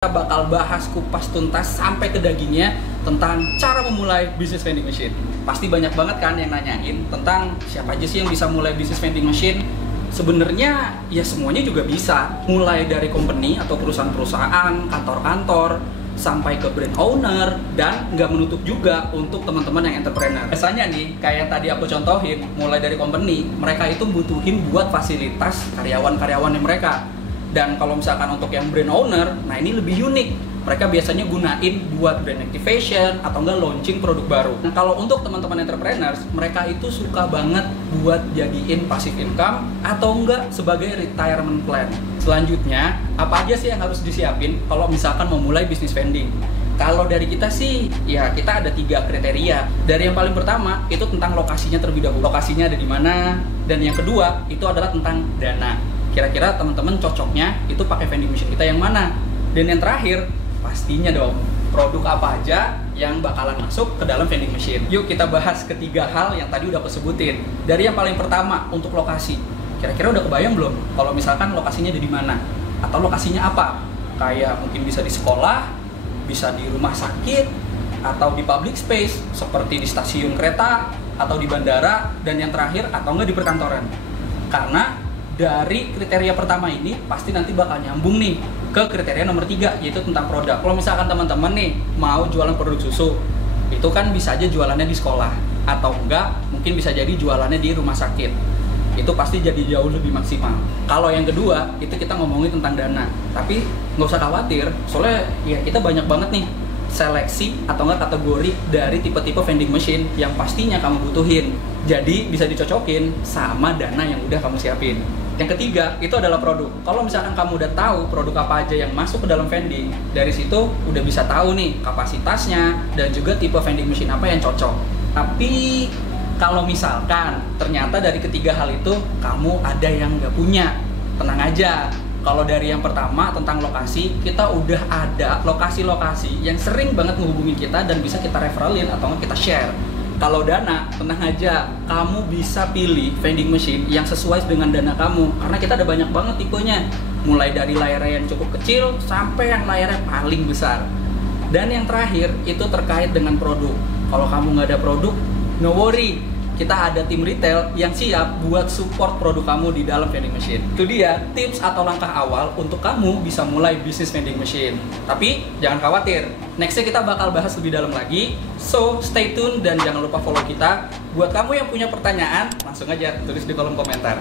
Kita bakal bahas kupas tuntas sampai ke dagingnya tentang cara memulai bisnis vending machine. Pasti banyak banget kan yang nanyain tentang siapa aja sih yang bisa mulai bisnis vending machine. Sebenarnya ya semuanya juga bisa, mulai dari company atau perusahaan-perusahaan, kantor-kantor, sampai ke brand owner, dan nggak menutup juga untuk teman-teman yang entrepreneur. Biasanya nih, kayak tadi aku contohin, mulai dari company, mereka itu butuhin buat fasilitas karyawan-karyawannya mereka. Dan kalau misalkan untuk yang brand owner, nah ini lebih unik. Mereka biasanya gunain buat brand activation atau enggak launching produk baru. Nah kalau untuk teman-teman entrepreneurs, mereka itu suka banget buat jadiin passive income atau enggak sebagai retirement plan. Selanjutnya, apa aja sih yang harus disiapin kalau misalkan mau mulai bisnis vending? Kalau dari kita sih, ya kita ada 3 kriteria. Dari yang paling pertama, itu tentang lokasinya terlebih dahulu. Lokasinya ada di mana? Dan yang kedua, itu adalah tentang dana. Kira-kira teman-teman cocoknya itu pakai vending machine kita yang mana? Dan yang terakhir, pastinya dong, produk apa aja yang bakalan masuk ke dalam vending machine. Yuk kita bahas ketiga hal yang tadi udah aku sebutin. Dari yang paling pertama, untuk lokasi. Kira-kira udah kebayang belum kalau misalkan lokasinya ada di mana? Atau lokasinya apa? Kayak mungkin bisa di sekolah, bisa di rumah sakit, atau di public space seperti di stasiun kereta, atau di bandara, dan yang terakhir atau enggak di perkantoran. Karena dari kriteria pertama ini pasti nanti bakal nyambung nih ke kriteria nomor 3, yaitu tentang produk. Kalau misalkan teman-teman nih mau jualan produk susu, itu kan bisa aja jualannya di sekolah, atau enggak mungkin bisa jadi jualannya di rumah sakit. Itu pasti jadi jauh lebih maksimal. Kalau yang kedua, itu kita ngomongin tentang dana. Tapi nggak usah khawatir, soalnya ya kita banyak banget nih seleksi atau enggak kategori dari tipe-tipe vending machine yang pastinya kamu butuhin. Jadi bisa dicocokin sama dana yang udah kamu siapin. Yang ketiga, itu adalah produk. Kalau misalkan kamu udah tahu produk apa aja yang masuk ke dalam vending, dari situ udah bisa tahu nih kapasitasnya dan juga tipe vending machine apa yang cocok. Tapi kalau misalkan ternyata dari ketiga hal itu kamu ada yang nggak punya, tenang aja. Kalau dari yang pertama tentang lokasi, kita udah ada lokasi-lokasi yang sering banget menghubungi kita dan bisa kita referralin atau kita share. Kalau dana, tenang aja, kamu bisa pilih vending machine yang sesuai dengan dana kamu. Karena kita ada banyak banget tipenya, mulai dari layarnya yang cukup kecil sampai yang layarnya paling besar. Dan yang terakhir, itu terkait dengan produk. Kalau kamu nggak ada produk, no worry. Kita ada tim retail yang siap buat support produk kamu di dalam vending machine. Itu dia tips atau langkah awal untuk kamu bisa mulai bisnis vending machine. Tapi jangan khawatir, nextnya kita bakal bahas lebih dalam lagi. So stay tune dan jangan lupa follow kita. Buat kamu yang punya pertanyaan, langsung aja tulis di kolom komentar.